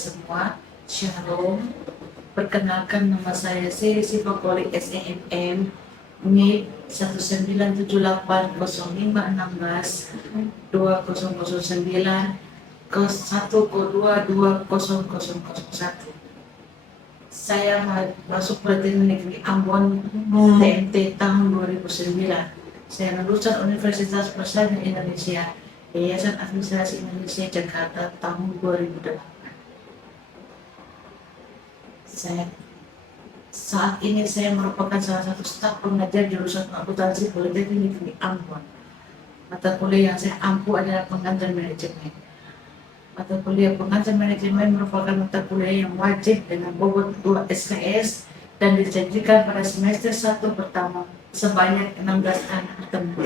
semua. Shalom. Perkenalkan, nama saya Sri Sipakoli SEMM, NIP 197800516 kos 1022001. Saya masuk Politeknik Negeri Ambon TMT tahun 2009. Saya lulusan Universitas Persaingan Indonesia, Yayasan Administrasi Indonesia Jakarta tahun 2008. Saat ini saya merupakan salah satu staf pengajar jurusan akuntansi Politeknik Negeri Ambon. Mata kuliah yang saya ampu adalah pengantar manajemen. Mata kuliah pengantar manajemen merupakan mata kuliah yang wajib dengan bobot 2 SKS dan dijanjikan pada semester 1 pertama sebanyak 16 anak bertemu.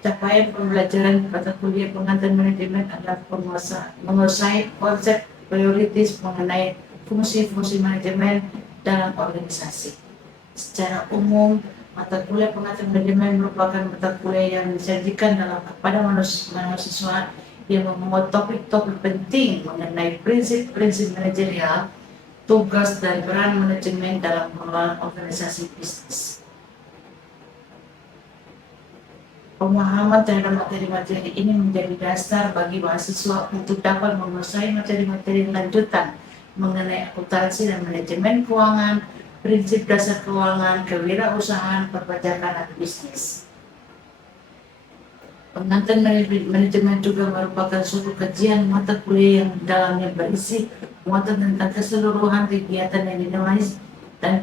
Capaian pembelajaran mata kuliah pengantar manajemen adalah menguasai konsep prioritas mengenai fungsi-fungsi manajemen dalam organisasi. Secara umum, mata kuliah pengantar manajemen merupakan mata kuliah yang disajikan kepada mahasiswa yang memuat topik-topik penting mengenai prinsip-prinsip manajerial, tugas dan peran manajemen dalam pengelolaan organisasi bisnis. Pemahaman terhadap materi-materi ini menjadi dasar bagi mahasiswa untuk dapat menguasai materi-materi lanjutan mengenai akuntansi dan manajemen keuangan, prinsip dasar keuangan, kewirausahaan, perpajakan, dan bisnis. Pengantar manajemen juga merupakan suatu kajian mata kuliah yang dalamnya berisi muatan tentang keseluruhan kegiatan yang dinamis dan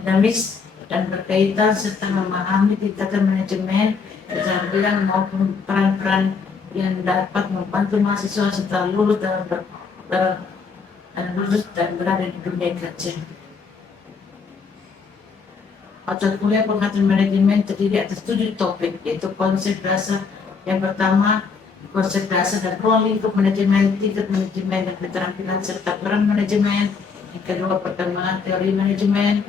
berkaitan serta memahami tingkatan manajemen, keterampilan maupun peran-peran yang dapat membantu mahasiswa setelah lulus dan berada di dunia kerja. Mata kuliah pengantar manajemen terdiri atas 7 topik, yaitu konsep dasar. Yang pertama, konsep dasar dan ruang lingkup manajemen, tingkat manajemen dan keterampilan serta peran manajemen. Yang kedua, perkembangan teori manajemen.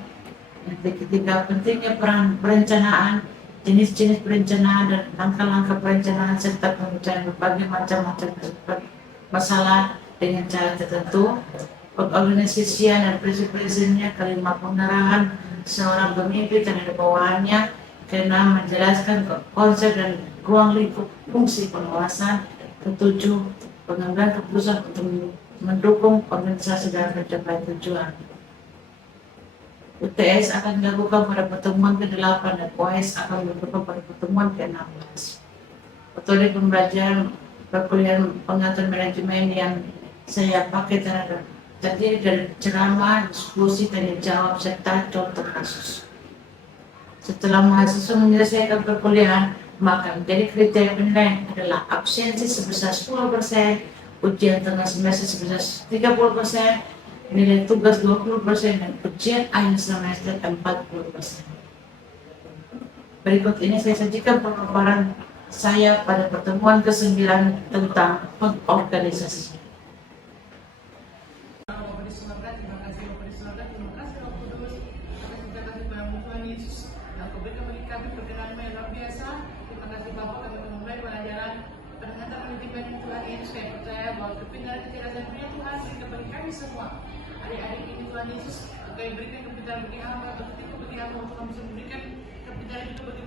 Yang ketiga, pentingnya peran perencanaan, jenis-jenis perencanaan dan langkah-langkah perencanaan serta pemecahan berbagai macam-macam masalah dengan cara tertentu, pengorganisasian dan prinsip-prinsipnya, kelima pengarahan seorang pemimpin terhadap bawahannya, keenam menjelaskan konsep dan ruang lingkup fungsi pengawasan, ketujuh pengambilan keputusan untuk mendukung organisasi dalam mencapai tujuan. UTS akan dilakukan pada pertemuan ke-8 dan UAS akan dilakukan pada pertemuan ke-16. Metode pembelajaran perkuliahan pengantar manajemen yang saya pakai terdiri dari ceramah, diskusi, tanya jawab, serta contoh kasus. Setelah mahasiswa menyelesaikan perkuliahan, maka menjadi kriteria penilaian adalah absensi sebesar 10%, ujian tengah semester sebesar 30%, nilai tugas 20% dan ujian akhir semester 40%. Berikut ini saya sajikan pemaparan saya pada pertemuan ke-9 tentang pengorganisasian. Semua adik-adik ini Tuhan Yesus kami berikan kepintaran bagi hamba, bagi hamba untuk kami bisa memberikan kepintaran itu bagi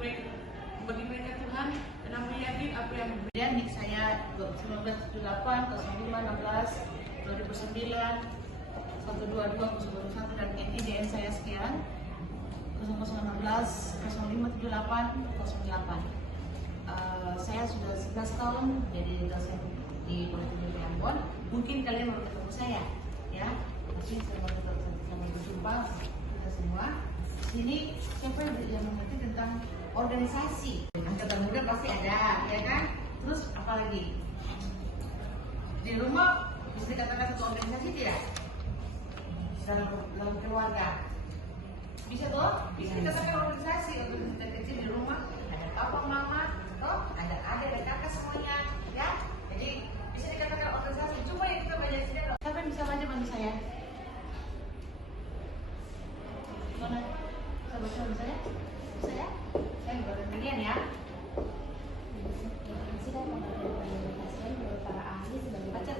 mereka Tuhan, dan kami yakin apa yang berbeda. Nik saya 1978 0516 2009 122 001 dan NIDN saya sekian 0016 0578 08. Saya sudah 11 tahun jadi dosen di Politeknik Negeri Ambon. Mungkin kalian baru ketemu saya, ya. Masih saya mau berjumpa kita semua. Sini siapa yang mengerti tentang organisasi? Angkatan muda pasti ada, ya kan? Terus apa lagi? Di rumah bisa dikatakan satu organisasi tidak? Dalam keluarga bisa toh? Bisa dikatakan organisasi kecil di rumah. Ada papa, mama, toh? Ada adik, ada kakak semuanya, ya. Jadi bisa dikatakan organisasi. Cuma yang kita belajar sini adalah siapa yang bisa baca bantu saya? Mana? Bisa baca bantu saya? Saya? Saya baru kalian ya. Sudah mengenai para ahli sebagai baca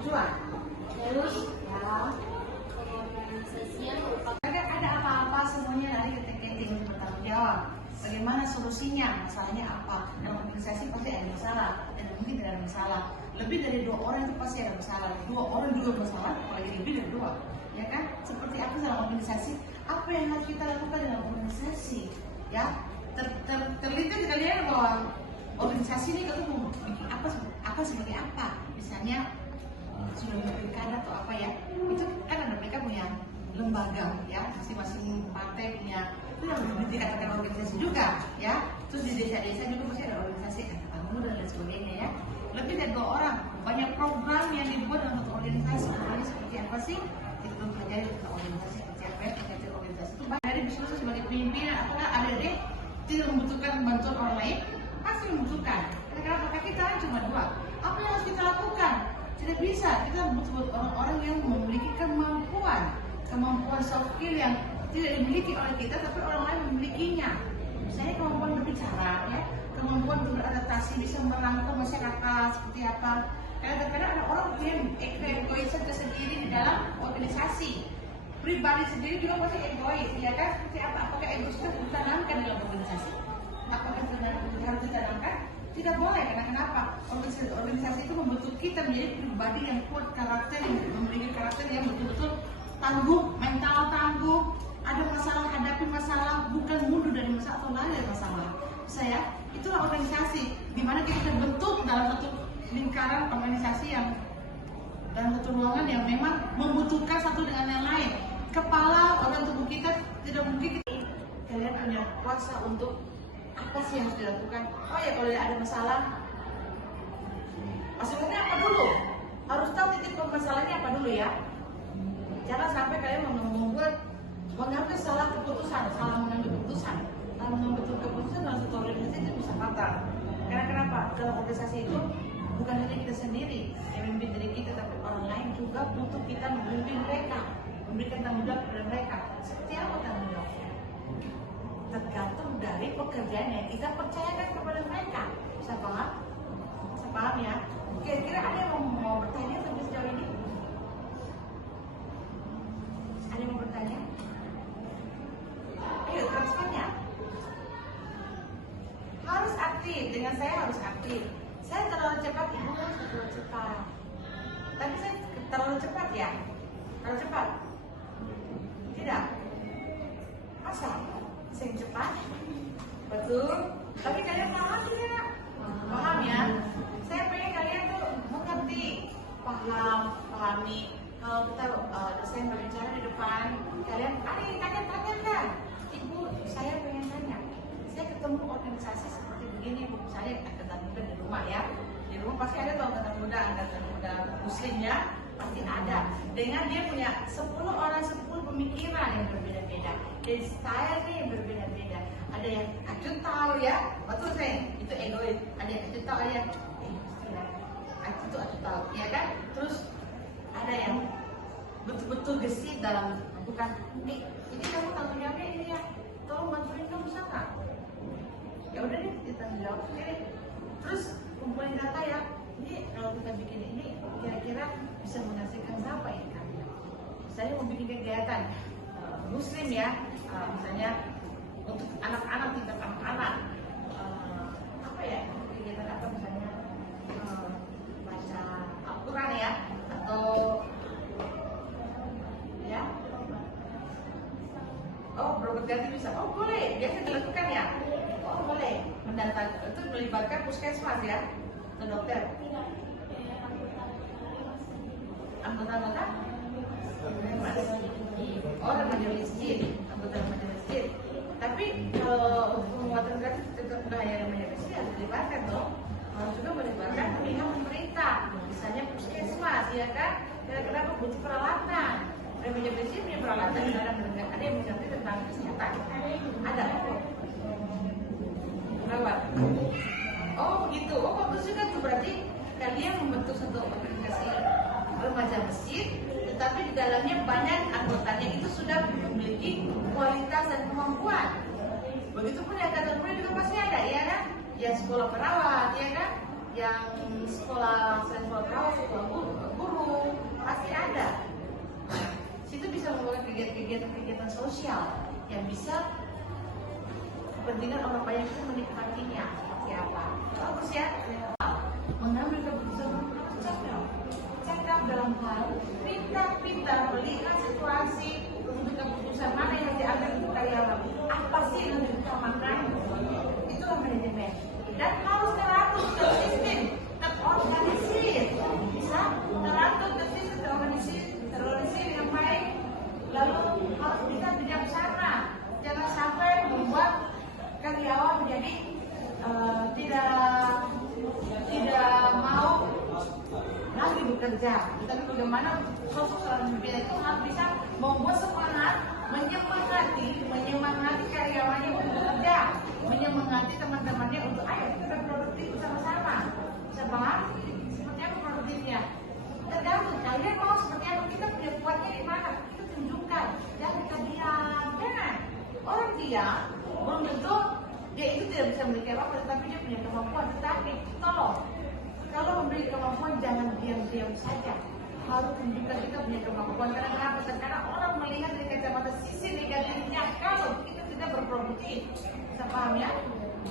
tujuan. Terus ya, organisasi yang merupakan Ada apa-apa semuanya dari ketika untuk bertanggung jawab. Bagaimana solusinya? Masalahnya apa? Dalam organisasi pasti ada masalah, dan mungkin tidak ada masalah. Lebih dari 2 orang itu pasti ada masalah. 2 orang juga masalah, apalagi lebih dari 2. Ya kan? Seperti apa dalam organisasi? Apa yang harus kita lakukan dalam organisasi? Ya, terlintas kalian bahwa organisasi ini kalau mau bikin apa sebagai apa? Misalnya sudah pilkada atau apa ya? Itu kan ada mereka punya lembaga ya, masing-masing partai punya itu yang dikatakan organisasi juga ya. Terus di desa-desa juga pasti ada organisasi angkatan muda dan sebagainya ya. Lebih dari 2 orang, banyak program yang dibuat dalam satu organisasi. Programnya seperti apa sih? Kita belum pelajari tentang organisasi seperti apa ya. Terkait organisasi itu dari bisnis sebagai pemimpin apakah adik-adik tidak membutuhkan bantuan orang lain? Pasti membutuhkan. Kenapa? Karena kita cuma 2. Apa yang harus kita lakukan? Tidak bisa. Kita butuh orang-orang yang memiliki kemampuan soft skill yang tidak dimiliki oleh kita, tapi orang lain memilikinya. Misalnya kemampuan berbicara, ya, kemampuan beradaptasi, bisa merangkul masyarakat seperti apa. Kadang-kadang ada orang yang egois sendiri di dalam organisasi. Pribadi sendiri juga pasti egois, ya kan? Seperti apa? Apakah egois itu ditanamkan dalam organisasi? Apakah harus ditanamkan? Tidak boleh, karena kenapa? Organisasi itu membentuk kita menjadi pribadi yang kuat karakter, yang memiliki karakter yang betul-betul tangguh, mental tangguh. Ada masalah, hadapi masalah, bukan mundur dari masalah atau lari dari masalah. Saya, itulah organisasi, di mana kita terbentuk dalam satu lingkaran organisasi yang dalam satu ruangan yang memang membutuhkan satu dengan yang lain. Kepala organ tubuh kita tidak mungkin kalian punya kuasa untuk apa sih yang harus dilakukan. Oh ya, kalau ada masalah, masalahnya apa dulu? Harus tahu titik permasalahannya apa dulu ya. Jangan sampai kalian mengambil salah keputusan, salah mengambil keputusan. Salah mengambil keputusan dalam satu organisasi itu bisa fatal. Karena kenapa? Dalam organisasi itu bukan hanya kita sendiri yang memimpin diri kita, tapi orang lain juga butuh kita memimpin mereka, memberikan tanggung jawab kepada mereka. Seperti apa tanggung jawabnya? Tergantung dari pekerjaan yang kita percayakan kepada mereka. Bisa paham? Bisa paham ya? Kira-kira ada yang mau bertanya sampai sejauh ini? Ada yang mau bertanya? Ayo, transfernya. Harus aktif, dengan saya harus aktif. Saya terlalu cepat, ibu harus terlalu cepat. Tapi saya terlalu cepat ya? Terlalu cepat? Tidak? Masa? Saya cepat? Betul? Tapi kalian paham tidak? Paham ya? Saya pengen kalian tuh mengerti, pahami. Kalau kita dosen berbicara di depan, kalian, tanya kan? Ibu, saya pengen tanya. Saya ketemu organisasi seperti begini, Bu. Misalnya angkatan muda di rumah ya. Di rumah pasti ada tuh angkatan muda muslim ya. Pasti ada. Dengan dia punya 10 orang, 10 pemikiran yang berbeda-beda. Dan stylenya yang berbeda-beda. Ada yang acuh tahu ya. Betul saya, itu egois. Ada yang acuh tahu, ada yang acuh tahu, ya kan? Terus ada yang betul-betul gesit dalam bukan ini kamu tanggung jawabnya ini ya, tolong bantuin dong, bisa nggak? Ya udah deh, kita jawab sendiri. Terus kumpulin data ya, ini kalau kita bikin ini kira-kira bisa menghasilkan berapa income? Misalnya mau bikin kegiatan muslim ya, misalnya untuk anak-anak, tingkat anak-anak, apa ya, kegiatan apa misalnya baca Al-Quran ya, atau ya, oh berobat ganti bisa, oh boleh, biasa dilakukan ya, oh boleh, mendatang itu melibatkan puskesmas ya, atau dokter, anggota oh remaja miskin, anggota remaja miskin. Tapi kalau penguatan gratis tetap nggak hanya remaja miskin, harus dilibatkan dong, harus juga melibatkan pihak pemerintah, misalnya puskesmas ya kan. Kenapa butuh peralatan? Remaja miskin punya peralatan, ada yang mengerti tentang kesehatan, ada perawat. Oh begitu, oh bagus juga tuh, berarti kalian membentuk satu organisasi remaja masjid, tetapi di dalamnya banyak anggotanya itu sudah memiliki kualitas dan kemampuan. Begitupun yang angkatan muda juga pasti ada, ya kan? Yang sekolah perawat, ya kan? Yang sekolah perawat, sekolah guru, sosial yang bisa kepentingan orang banyak itu menikmatinya. Seperti apa? Bagus ya. Mengambil keputusan cakap dalam hal pintar-pintar melihat situasi untuk keputusan mana yang diambil untuk karyawan. Apa sih yang diutamakan? Itulah manajemen. Dan harus teratur, tersistem, terorganisir. Bisa teratur, tersistem, terorganisir yang baik. Lalu harus bisa bijaksana. Jangan sampai membuat karyawan menjadi tidak mau lagi bekerja. Tapi bagaimana sosok seorang pimpinan itu harus bisa membuat semangat, menyemangati karyawannya untuk bekerja, menyemangati teman-temannya untuk ayo kita berproduktif bersama-sama. Bisa paham? Seperti apa produktifnya? Tergantung kalian mau seperti apa, kita punya kuatnya di mana, kita tunjukkan. Jangan kita diam, jangan. Orang diam belum tentu dia itu tidak bisa memiliki apa-apa, tetapi dia punya kemampuan. Tetapi tolong, kalau memiliki kemampuan jangan diam-diam saja. Harus tunjukkan kita punya kemampuan. Karena kenapa? Karena orang melihat dari kacamata sisi negatifnya kalau kita tidak berproduktif. Bisa paham ya?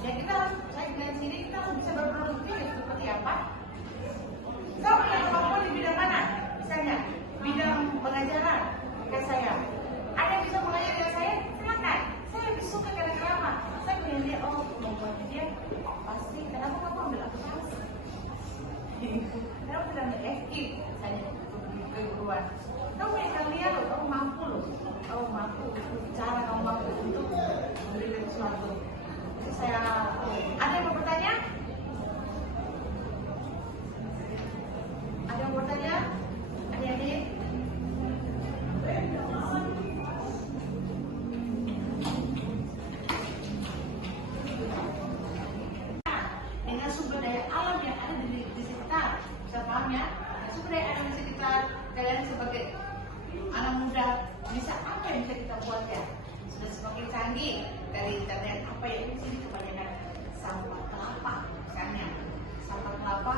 Ya kita harus, saya bilang sini kita harus bisa berproduktif. Seperti apa? Kau punya kemampuan di bidang mana? Misalnya bidang pengajaran kayak saya. Ada yang bisa mengajar dengan saya? Silakan. Saya lebih suka karena kenapa? Saya melihat dia, oh kemampuannya dia pasti. Kenapa kamu ambil akuntansi? Kenapa tidak ambil FI? Misalnya keguruan. Kamu yang kalian loh, kamu mampu loh. Kamu mampu bicara, kamu mampu untuk memberikan sesuatu. Jadi saya, ada yang mau bertanya? Ada yang mau bertanya? Adik-adik? Dengan sumber daya alam yang ada di sekitar, bisa paham ya? Sumber daya alam di sekitar kalian sebagai anak muda, bisa apa yang bisa kita buat ya? Sudah semakin canggih dari internet, apa yang di sini kebanyakan sampah kelapa, misalnya sampah kelapa,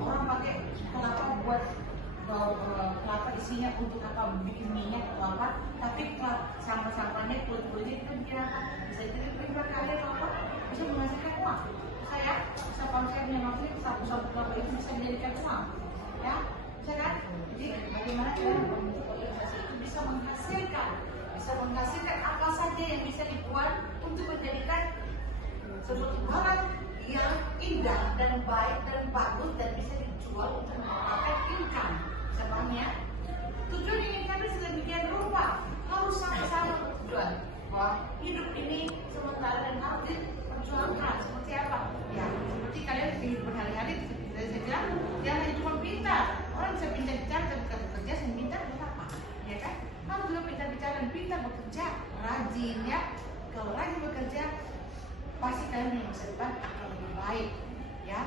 orang pakai kelapa buat kelapa isinya untuk apa? Bikin minyak kelapa, tapi sampah-sampahnya kulit-kulitnya itu bikin apa? Bisa jadi pribadi kalian apa? Bisa menghasilkan uang. Saya bisa konsep yang maksudnya sapu-sapu kelapa itu bisa menjadikan uang, ya, bisa kan? Jadi bagaimana cara membentuk organisasi itu bisa menghasilkan apa saja yang bisa dibuat untuk menjadikan sebuah barang yang indah dan baik dan bagus dan bisa dijual untuk mendapatkan income. Bisa paham ya? Tujuan ingin kami sedemikian rupa harus sama-sama bertujuan bahwa hidup ini sementara dan harus diperjuangkan. Seperti apa? Ya, seperti kalian kehidupan hari-hari. Dari saya bilang, jangan cuma pintar. Orang bisa pintar bicara tapi kalau bekerja sih pintar apa? Ya kan? Harus juga pintar bicara dan pintar bekerja, rajin ya. Kalau rajin bekerja, pasti kalian punya masa depan akan lebih baik, ya.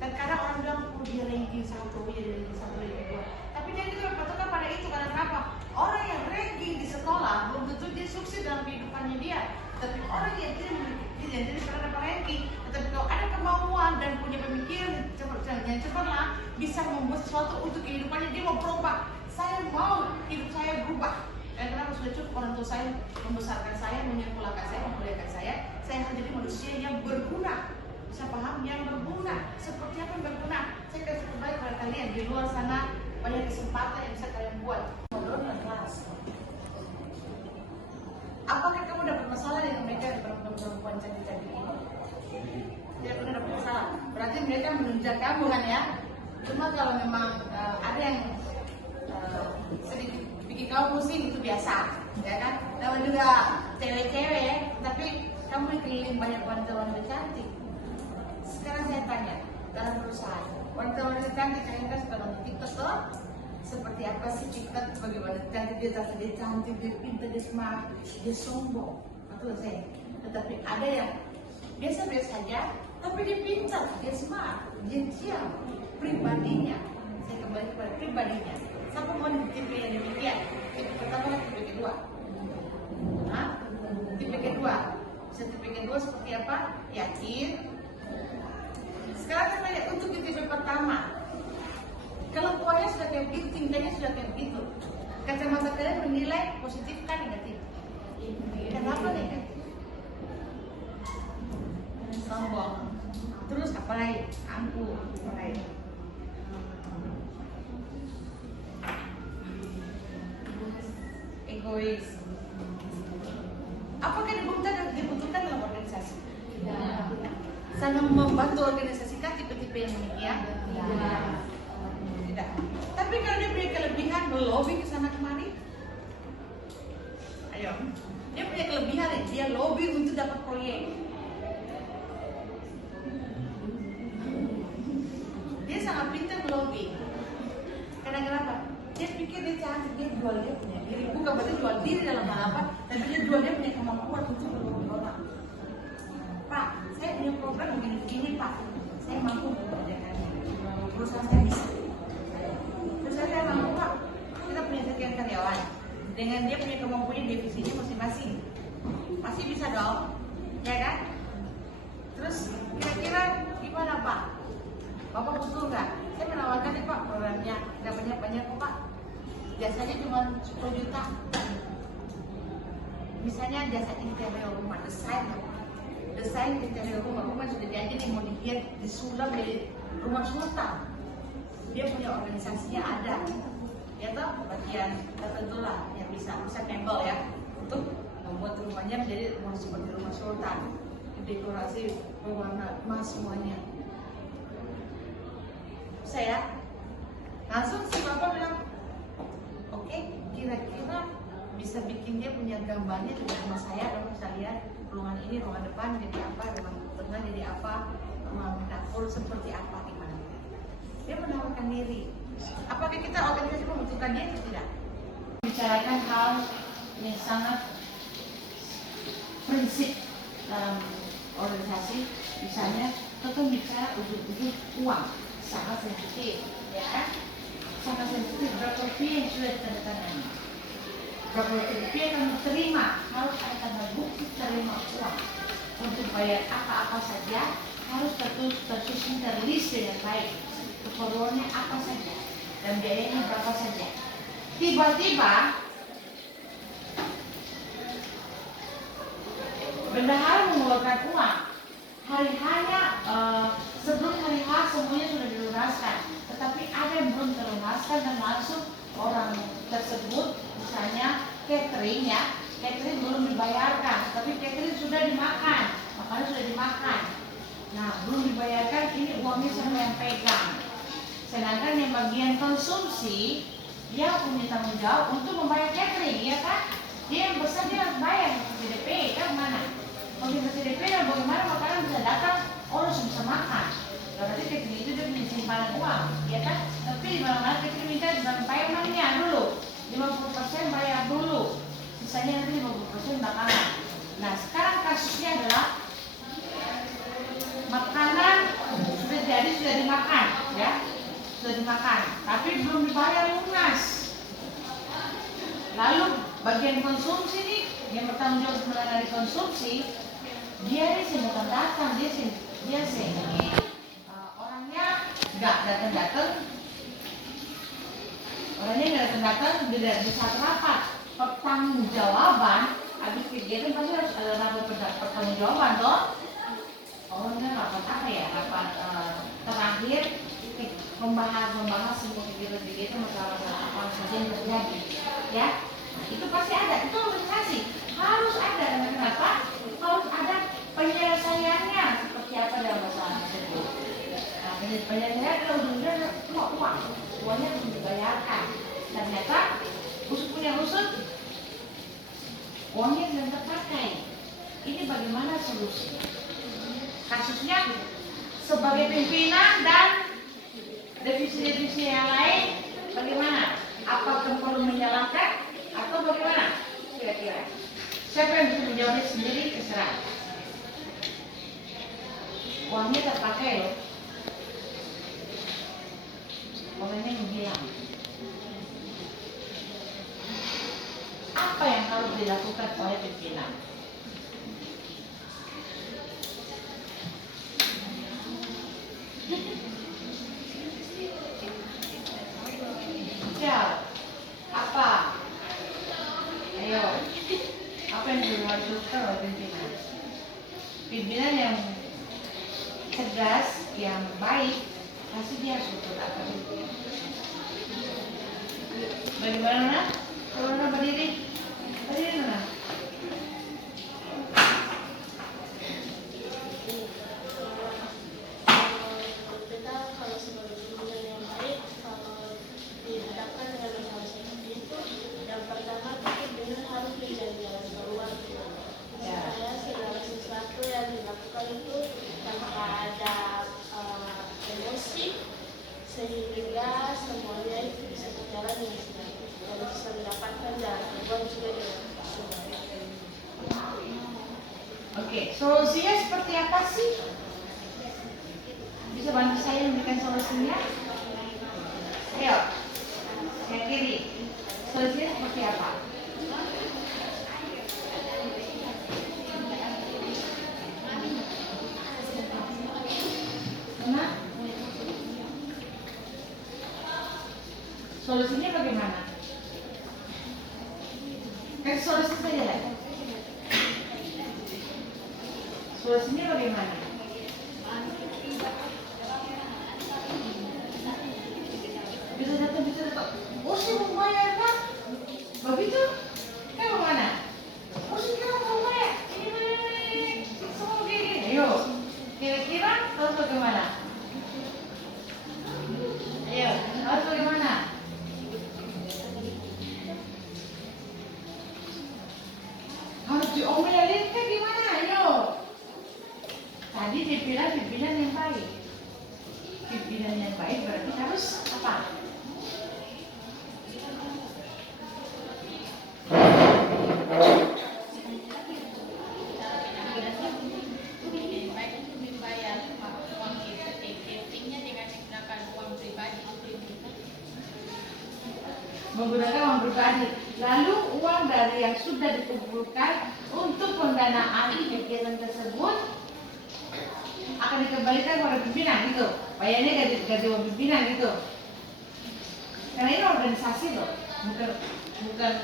Dan kadang orang bilang, oh dia ranking 1, dia ranking 1, ranking 2. Tapi dia juga berpatokan pada itu karena kenapa? Orang yang ranking di sekolah belum tentu dia sukses dalam kehidupannya dia. Tapi orang yang tidak pernah dapat ranking, tetapi kalau ada kemauan dan punya pemikiran yang cemerlang, bisa membuat sesuatu untuk kehidupannya, dia mau berubah. Saya mau hidup saya berubah. Dan kenapa sudah cukup orang tua saya membesarkan saya, menyekolahkan saya, memuliakan saya harus jadi manusia yang berguna. Bisa paham? Yang berguna. Seperti apa yang berguna? Saya kasih kembali kepada kalian di luar sana banyak kesempatan yang bisa kalian buat. Ngobrol dengan kelas. Apakah kamu dapat masalah dengan mereka perempuan cantik-cantik ini? Tidak pernah dapat masalah. Berarti mereka menunjuk kamu kan ya? Cuma kalau memang ada yang sedikit bikin kamu pusing itu biasa, ya kan? Nama juga cewek-cewek ya, tapi kamu dikeliling banyak wanita-wanita cantik. Sekarang saya tanya, dalam perusahaan, wanita-wanita cantik kalian kan suka nonton TikTok tuh? Seperti apa sih TikTok? Bagaimana cantik dia, terasa dia cantik, dia pintar, dia smart, dia sombong, betul saya. Tetapi ada yang biasa-biasa saja, tapi dia pintar, dia smart, dia diam, pribadinya. Saya kembali kepada pribadinya. Siapa mau di tipe yang demikian? Tipe pertama dan tipe kedua. Hah? Tipe kedua. Bisa tipe kedua seperti apa? Yakin. Sekarang saya tanya untuk di tipe pertama. Kalau tuanya sudah kayak begitu, tingkahnya sudah kayak begitu, kacamata kalian menilai positif kan negatif? Kenapa negatif? Sombong. Terus apa lagi? Angkuh. Apa lagi? Egois. Apakah dibutuhkan dalam organisasi? Sangat membantu organisasi kan tipe-tipe yang demikian? Tidak. Tapi kalau dia punya kelebihan lobby ke sana kemari, ayo, dia punya kelebihan, dia lobby untuk dapat proyek. Dia sangat pintar lobby. Karena kenapa? Dia pikir dia cantik, dia jual dia punya diri. Bukan berarti jual diri dalam hal apa, tapi dia jual dia punya kemampuan untuk berhubungan orang. Pak, saya punya program begini Pak. Saya mampu mengerjakannya. Perusahaan saya bisa. Perusahaan saya mampu Pak. Kita punya sekian karyawan. Dengan dia punya kemampuan divisinya masing-masing. Pasti bisa dong, ya kan? Terus kira-kira gimana Pak? Bapak butuh nggak? Saya menawarkan nih Pak programnya, nggak banyak-banyak kok Pak. Jasanya cuma 10 juta. Misalnya jasa interior rumah, desain interior rumah sudah jadi nih, mau dibuat disulam di rumah sultan. Dia punya organisasinya ada, ya toh bagian tertentu lah yang bisa mebel ya, untuk membuat rumahnya menjadi rumah seperti rumah sultan, dekorasi berwarna emas semuanya. Saya langsung si bapak bilang, oke, kira-kira bisa bikin dia punya gambarnya di rumah saya, kamu bisa lihat ruangan ini, ruangan depan jadi apa, ruangan tengah jadi apa, ruangan dapur seperti apa, gimana. Dia menawarkan diri. Apakah kita organisasi membutuhkan dia atau tidak? Bicarakan hal yang sangat prinsip dalam organisasi, misalnya kita bicara ujung-ujung uang, sangat sensitif, ya kan? Sangat sensitif. Berapa rupiah yang sudah ditandatangani? Berapa rupiah kamu terima? Harus ada tanda bukti terima uang untuk bayar apa-apa saja, harus tersusun terlist dengan baik. Keperluannya apa saja dan biayanya berapa saja. Tiba-tiba bendahara mengeluarkan uang. Hari-hanya sebelum hari H semuanya sudah dilunaskan, tetapi ada yang belum terlunaskan dan langsung orang tersebut, misalnya catering ya, catering belum dibayarkan, tapi catering sudah dimakan, makanan sudah dimakan. Nah, belum dibayarkan, ini uangnya siapa yang pegang? Sedangkan yang bagian konsumsi, dia punya tanggung jawab untuk membayar catering, ya kan? Dia yang besar, dia harus bayar CDP, kan mana? Kalau CDP, bagaimana makanan bisa datang, orang bisa makan. Berarti catering itu dia punya simpanan uang, ya kan? Tapi di mana-mana catering minta bayar uangnya dulu, 50% bayar dulu, sisanya nanti 50% bakalan. Nah, sekarang kasusnya adalah makanan sudah jadi, sudah dimakan, ya, sudah dimakan, tapi belum dibayar lunas. Lalu bagian konsumsi nih, yang bertanggung jawab mengenai konsumsi, dia nih sedang datang, dia orangnya nggak datang, tidak bisa rapat pertanggungjawaban. Habis kegiatan pasti harus ada rapat pertanggungjawaban, toh. Orangnya rapat apa ya? Rapat terakhir membahas semua kegiatan masalah apa saja yang terjadi, ya. Nah, itu pasti ada, itu organisasi harus ada. Karena kenapa? Harus ada penyelesaiannya seperti apa dalam masalah tersebut. Nah, penyelesaian adalah ujungnya uangnya belum dibayarkan. Ternyata punya usut, uangnya belum terpakai. Ini bagaimana solusi? Kasusnya sebagai pimpinan dan divisi-divisi yang lain bagaimana? Apakah perlu menyalahkan atau bagaimana? Kira-kira siapa yang bisa menjawabnya sendiri, terserah. Uangnya terpakai loh, uangnya menghilang. Apa yang harus dilakukan oleh pimpinan? Ya, apa? Ayo, apa yang bukan oleh pimpinan. Pimpinan yang cerdas, yang baik, pasti dia harus betul akan itu. Bagaimana Nona? Kalau Nona berdiri, Nona. Kita kalau sebagai pimpinan yang baik, kalau dihadapkan dengan masalah seperti itu, yang pertama kita benar harus mencari jalan keluar. Supaya segala sesuatu yang dilakukan itu tanpa ada emosi, sehingga semuanya itu bisa berjalan dengan baik dan bisa mendapatkan jalan keluar juga dengan baik. Oke, solusinya seperti apa sih? Bisa bantu saya memberikan solusinya? Ayo, saya kiri. Solusinya seperti apa? Nah, solusinya bagaimana? Kasih solusi saja lah. Solusinya bagaimana? Bisa datang. Oh, sih mau bayar kan? Begitu? Kan mau mana? Oh, sih kan mau bayar. Ini semua gini. Ayo, kira-kira harus bagaimana? Ayo, harus bagaimana? Harus diomelin kan gimana? Ayo. Tadi dibilang pimpinan yang baik. Pimpinan yang baik berarti harus apa? Menggunakan uang pribadi. Lalu uang dari yang sudah dikumpulkan untuk pendanaan kegiatan tersebut akan dikembalikan kepada pimpinan gitu. Bayarnya gaji uang pimpinan gitu. Karena ini organisasi loh, bukan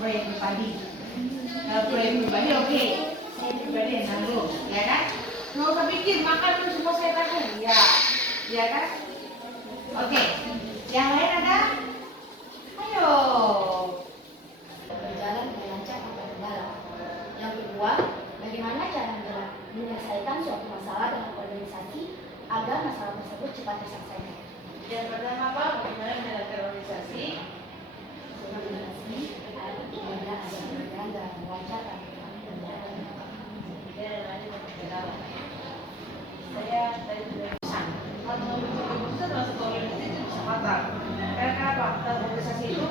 proyek pribadi. Kalau proyek pribadi oke, saya pribadi yang tanggung, ya kan? Nggak usah pikir makan dulu semua saya tanggung, ya kan? Oke, yang lain ada? Ayo. Berjalan dengan lancar tanpa kendala. Yang kedua, bagaimana cara menyelesaikan suatu masalah dengan organisasi agar masalah tersebut cepat terselesaikan. Yang pertama apa? Bagaimana menjalankan organisasi? Organisasi ada berjalan dengan lancar tanpa kendala. Dan yang lain yang kendala. Saya tadi sudah pesan. Kalau mengambil keputusan dalam satu organisasi itu bisa fatal. Karena kenapa? Dalam organisasi itu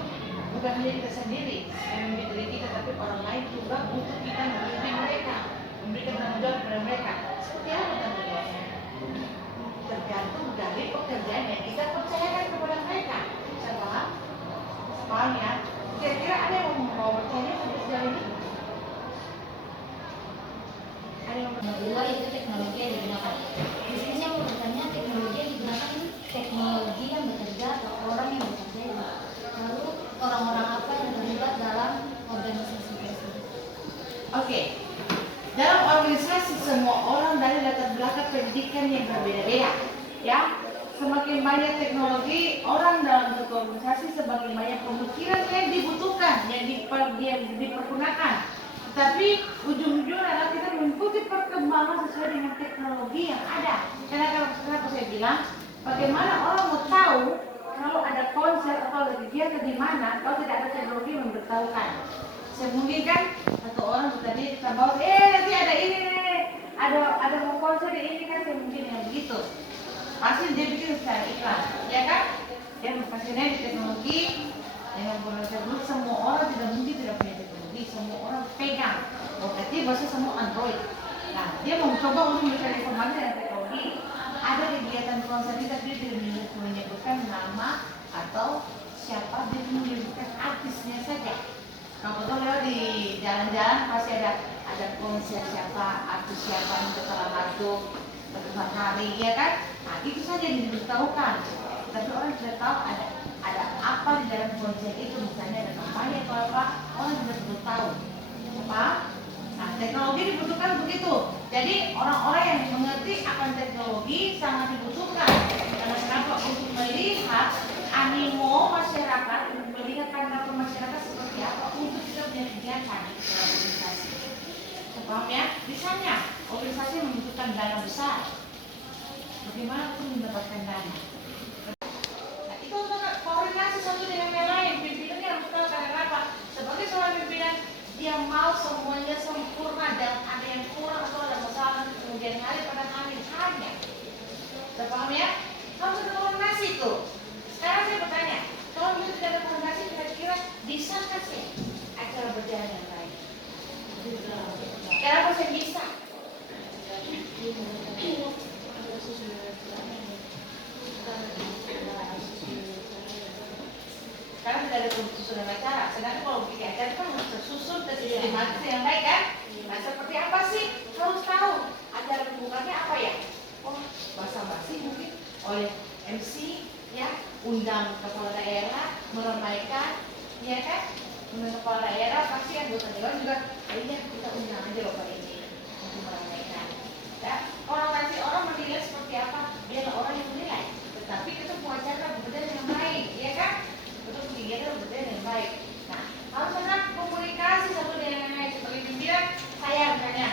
bukan hanya kita sendiri yang memiliki kita, tapi orang lain juga butuh kita memimpin mereka, memberikan tanggung jawab kepada mereka. Seperti apa tanggung jawabnya? Tergantung dari pekerjaan yang kita percayakan kepada mereka. Bisa paham? Paham ya? Kira-kira ada yang mau bertanya sampai sejauh ini? Ada yang mau Kedua itu teknologi yang digunakan. Bisnis yang bertanya teknologi yang digunakan ini teknologi yang bekerja atau orang yang bekerja ini. Lalu orang-orang apa yang terlibat dalam organisasi tersebut. Oke. Dalam organisasi semua orang dari latar belakang pendidikan yang berbeda-beda, ya. Semakin banyak teknologi orang dalam satu organisasi, semakin banyak pemikiran yang dibutuhkan, yang dipergunakan. Tapi ujung-ujungnya adalah kita mengikuti perkembangan sesuai dengan teknologi yang ada. Karena kenapa saya bilang, bagaimana orang mau tahu kalau ada konser atau ada kegiatan di mana kalau tidak ada teknologi yang memberitahukan. Semungkin kan satu orang tadi kita bawa, nanti ada ini nih, ada mau konser ini kan, semungkin yang begitu. Pasti dia bikin secara iklan, ya kan? Yang pastinya di teknologi yang membuat tersebut semua orang tidak mungkin tidak punya teknologi, semua orang pegang. Berarti bahasa semua Android. Nah, dia mau coba untuk memberikan informasi dengan teknologi. Ada kegiatan konser ini tapi dia tidak menyebutkan nama atau siapa, dia menyebutkan artisnya saja. Kalau betul lewat di jalan-jalan pasti ada konser siapa, artis siapa yang setelah lagu hari, ya kan? Nah, itu saja yang diberitahukan. Tapi orang tidak tahu ada apa di dalam konser itu, misalnya ada kampanye atau apa, orang tidak perlu tahu. Apa? Nah, teknologi dibutuhkan begitu. Jadi orang-orang yang mengerti akan teknologi sangat dibutuhkan. Karena kenapa? Untuk melihat animo masyarakat, melihat pandangan masyarakat seperti apa untuk kita punya kegiatan dalam organisasi. Paham ya? Misalnya, organisasi membutuhkan dana besar. Bagaimana untuk mendapatkan dana? Nah, itu koordinasi satu dengan yang lain. Pimpinannya harus tahu karena apa? Sebagai seorang pimpinan, dia mau semuanya sempurna dan ada yang kurang atau ada masalah kemudian hari pada hari hanya. Paham ya? Harus ada koordinasi tuh. Sekarang saya bertanya, kalau itu tidak ada koordinasi, kira-kira bisakah sih acara berjalan dengan baik? Kenapa saya bisa? Karena tidak ada susunan acara. Sedangkan kalau bikin acara kan harus tersusun, tersistematikan yang baik kan? Nah, seperti apa sih? Harus tahu acara pembukaannya apa ya? Oh, basa-basi mungkin oleh MC, ya, undang kepala daerah, meramaikan, ya kan? Undang kepala daerah, pasti anggota dewan juga, iya kita undang aja loh Pak ini untuk meramaikan. Ya, orientasi orang menilai seperti apa? Biarlah orang yang menilai. Tetapi kita buat acara berbeda yang baik, ya kan? Untuk kegiatan berbeda yang baik. Nah, harus ada komunikasi satu dengan yang lain. Sebagai pimpinan, saya bertanya,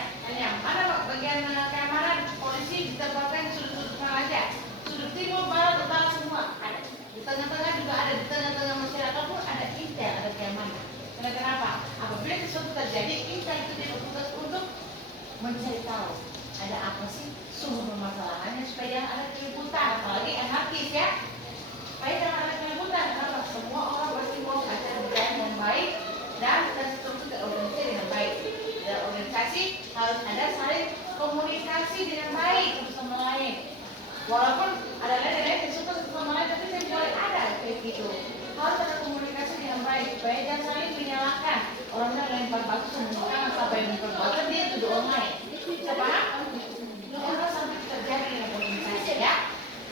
mana bagian keamanan polisi ditempatkan di sudut-sudut mana aja? Sudut timur, barat, utara semua ada. Di tengah-tengah juga ada, di tengah-tengah masyarakat pun ada intel, ada keamanan. Karena kenapa? Apabila sesuatu terjadi, intel itu bertugas untuk mencari tahu ada apa sih sumber permasalahannya supaya ada keributan, apalagi anarkis ya. Supaya jangan ada keributan, karena semua orang pasti mau acara berjalan dengan baik dan terstruktur terorganisasi dengan baik. Dan organisasi harus ada saling komunikasi dengan baik satu sama lain. Walaupun ada lain-lain yang suka satu sama lain, tapi saya boleh ada kayak gitu. Harus ada komunikasi dengan baik supaya jangan saling menyalahkan. Orangnya lempar batu semua sampai lempar batu dia tuduh orang lain. Bisa paham? Jangan sampai terjadi dalam organisasi ya.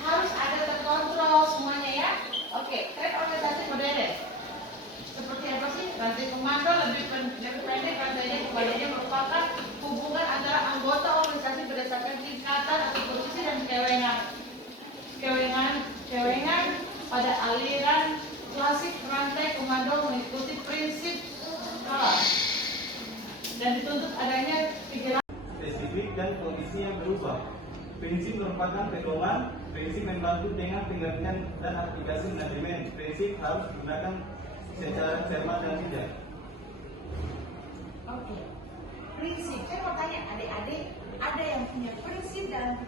Harus ada terkontrol semuanya ya. Oke, tren organisasi modern. Seperti apa sih? Rantai komando lebih pendek, rantainya kembalinya merupakan hubungan antara anggota organisasi berdasarkan tingkatan atau posisi dan kewenangan pada aliran klasik. Rantai komando mengikuti prinsip skala dan dituntut adanya pikiran spesifik dan kondisi yang berubah. Prinsip merupakan pedoman, prinsip membantu dengan pengertian dan aplikasi manajemen. Prinsip harus digunakan secara cermat dan bijak. Oke. Prinsip, saya mau tanya adik-adik, ada yang punya prinsip dalam